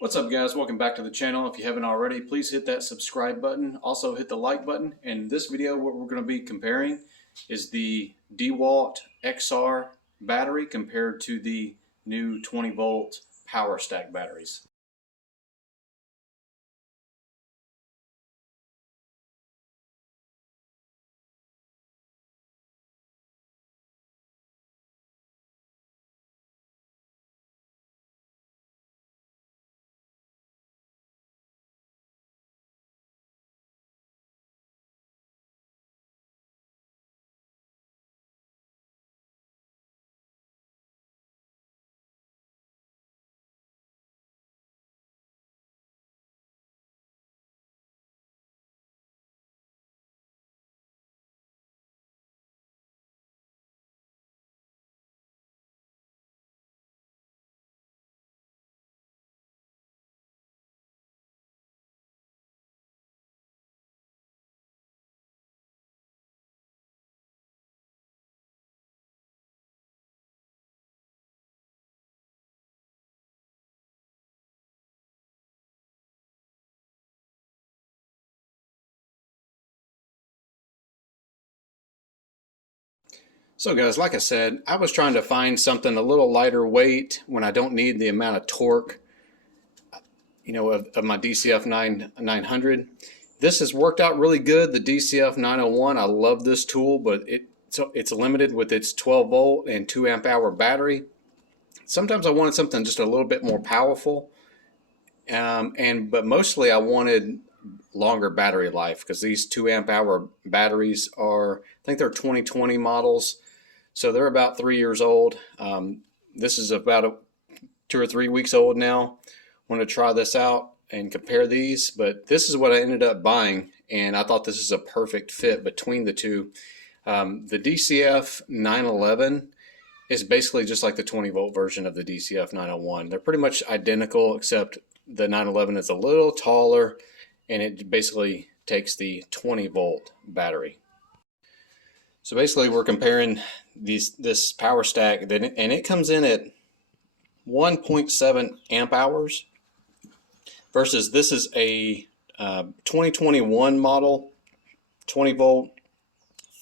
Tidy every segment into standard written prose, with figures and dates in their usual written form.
What's up, guys? Welcome back to the channel. If you haven't already, please hit that subscribe button. Also hit the like button. In this video, what we're going to be comparing is the DeWalt XR battery compared to the new 20 volt power stack batteries. So guys, like I said, I was trying to find something a little lighter weight when I don't need the amount of torque, of my DCF 900. This has worked out really good. The DCF 901, I love this tool, but it's limited with its 12 volt and 2 amp hour battery. Sometimes I wanted something just a little bit more powerful, but mostly I wanted longer battery life because these 2 amp hour batteries are, I think they're 2020 models. So they're about 3 years old. This is about 2 or 3 weeks old now. I want to try this out and compare these, but this is what I ended up buying, and I thought this is a perfect fit between the two. The DCF 911 is basically just like the 20 volt version of the DCF 901. They're pretty much identical, except the 911 is a little taller, and it basically takes the 20 volt battery. So basically we're comparing this power stack, and it comes in at 1.7 amp hours versus this is a 2021 model 20 volt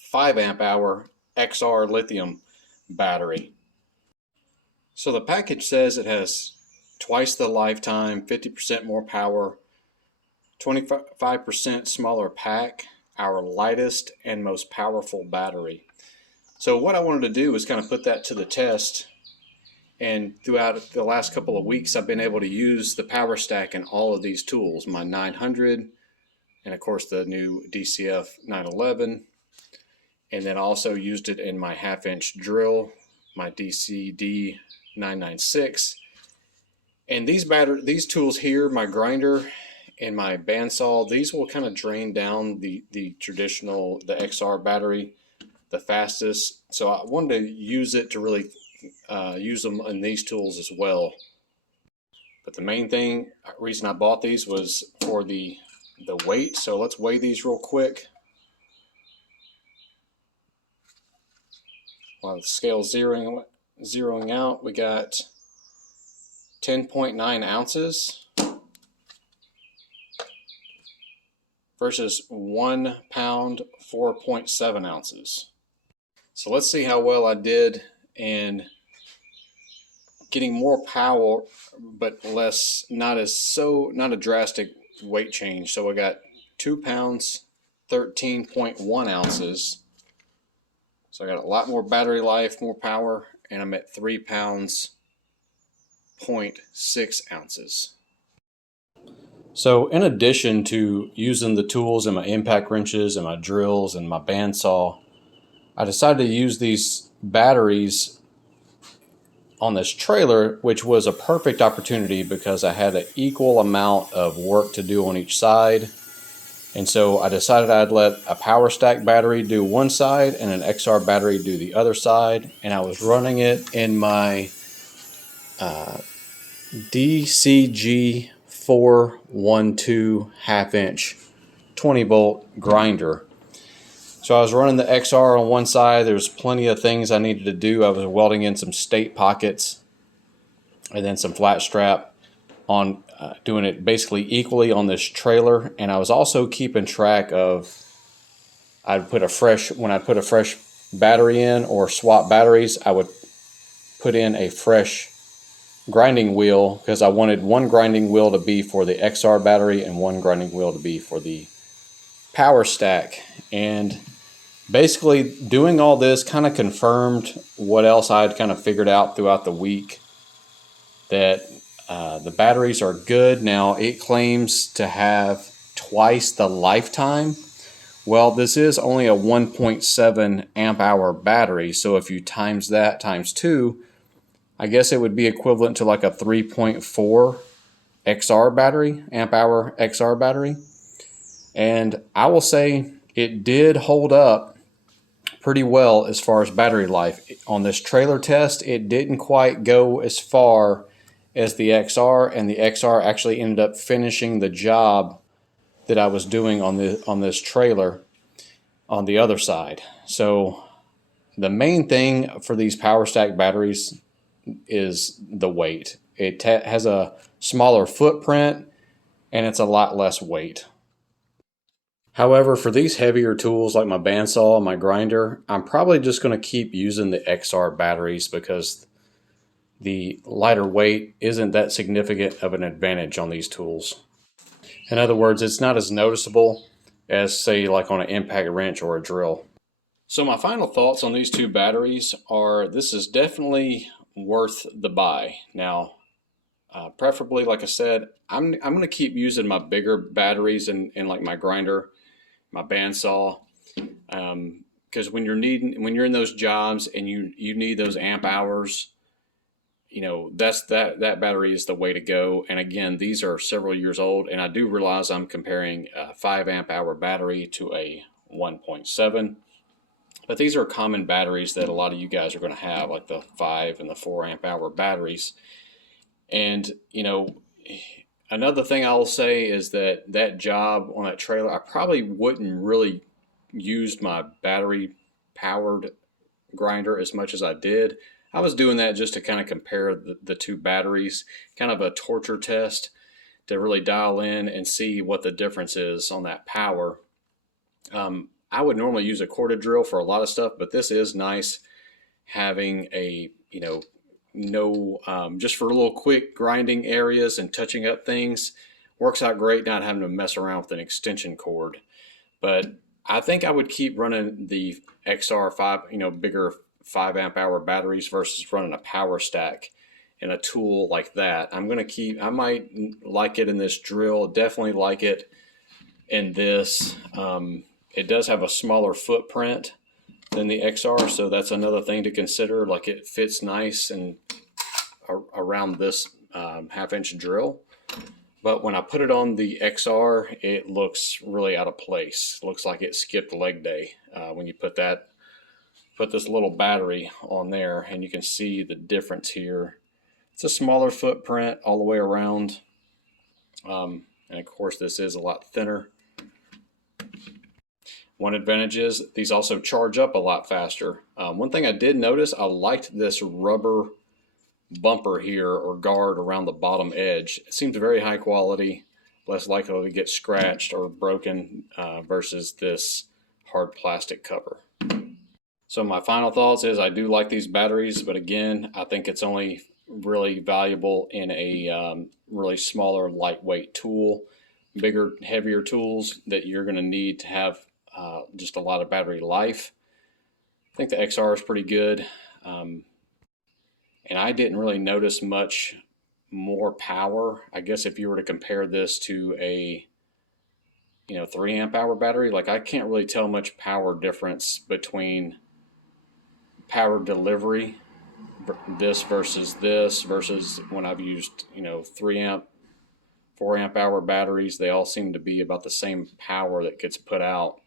5 amp hour XR lithium battery. So the package says it has twice the lifetime, 50% more power, 25% smaller pack, our lightest and most powerful battery. So what I wanted to do was kind of put that to the test, and throughout the last couple of weeks I've been able to use the power stack in all of these tools, my 900 and of course the new DCF 911, and then also used it in my 1/2 inch drill, my DCD 996. And these tools here, my grinder and my bandsaw, these will kind of drain down the XR battery the fastest. So I wanted to use it to really use them in these tools as well. But the main reason I bought these was for the weight. So let's weigh these real quick. While the scale's zeroing out, we got 10.9 ounces versus 1 pound 4.7 ounces. So let's see how well I did in getting more power but less, not a drastic weight change. So I got 2 pounds 13.1 ounces. So I got a lot more battery life, more power, and I'm at 3 pounds 0.6 ounces. So in addition to using the tools and my impact wrenches and my drills and my bandsaw, I decided to use these batteries on this trailer, which was a perfect opportunity because I had an equal amount of work to do on each side. And so I decided I'd let a power stack battery do one side and an XR battery do the other side. And I was running it in my DCG 412 1/2 inch 20 volt grinder. So I was running the XR on one side. There's plenty of things I needed to do. I was welding in some state pockets and then some flat strap on doing it basically equally on this trailer, and I was also keeping track of when I put a fresh battery in or swap batteries, I would put in a fresh grinding wheel, because I wanted one grinding wheel to be for the XR battery and one grinding wheel to be for the power stack. And basically doing all this kind of confirmed what else I had kind of figured out throughout the week, that the batteries are good. Now it claims to have twice the lifetime. Well, this is only a 1.7 amp hour battery, so if you times that times 2, I guess it would be equivalent to like a 3.4 XR battery, amp hour XR battery. And I will say it did hold up pretty well as far as battery life. On this trailer test, it didn't quite go as far as the XR, and the XR actually ended up finishing the job that I was doing on this trailer on the other side. So the main thing for these power stack batteries is the weight. It has a smaller footprint and it's a lot less weight. However, for these heavier tools like my bandsaw and my grinder, I'm probably just going to keep using the XR batteries, because the lighter weight isn't that significant of an advantage on these tools. In other words, it's not as noticeable as, say, like on an impact wrench or a drill. So my final thoughts on these two batteries are, this is definitely worth the buy. Now, preferably, like I said, I'm going to keep using my bigger batteries in like my grinder, my bandsaw, because when you're in those jobs and you need those amp hours, you know, that battery is the way to go. And again, these are several years old, and I do realize I'm comparing a 5 amp hour battery to a 1.7, but these are common batteries that a lot of you guys are going to have, like the 5 and the 4 amp hour batteries. And you know, another thing I'll say is that job on that trailer, I probably wouldn't really use my battery powered grinder as much as I did. I was doing that just to kind of compare the two batteries, kind of a torture test to really dial in and see what the difference is on that power. I would normally use a corded drill for a lot of stuff, but this is nice having a, you know, just for little quick grinding areas and touching up things. Works out great not having to mess around with an extension cord. But I think I would keep running the XR5, you know, bigger 5 amp hour batteries versus running a power stack in a tool like that. I might like it in this drill, definitely like it in this. It does have a smaller footprint than the XR, so that's another thing to consider. Like, it fits nice and around this 1/2 inch drill. But when I put it on the XR, it looks really out of place. It looks like it skipped leg day when you put this little battery on there, and you can see the difference here. It's a smaller footprint all the way around, and of course this is a lot thinner. One advantage is these also charge up a lot faster. One thing I did notice, I liked this rubber bumper here, or guard around the bottom edge. It seems very high quality, less likely to get scratched or broken versus this hard plastic cover. So my final thoughts is, I do like these batteries, but again, I think it's only really valuable in a really smaller, lightweight tool. Bigger, heavier tools that you're going to need to have just a lot of battery life. I think the XR is pretty good, and I didn't really notice much more power. I guess if you were to compare this to a 3 amp hour battery, like, I can't really tell much power difference between power delivery, this versus when I've used 3 amp, 4 amp hour batteries. They all seem to be about the same power that gets put out.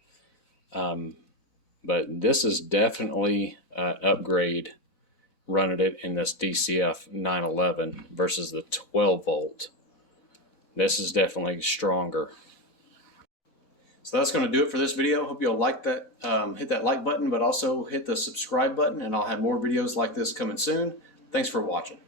But this is definitely an upgrade running it in this DCF 911 versus the 12 volt. This is definitely stronger. So that's going to do it for this video. Hope you'll like that. Hit that like button, but also hit the subscribe button, and I'll have more videos like this coming soon. Thanks for watching.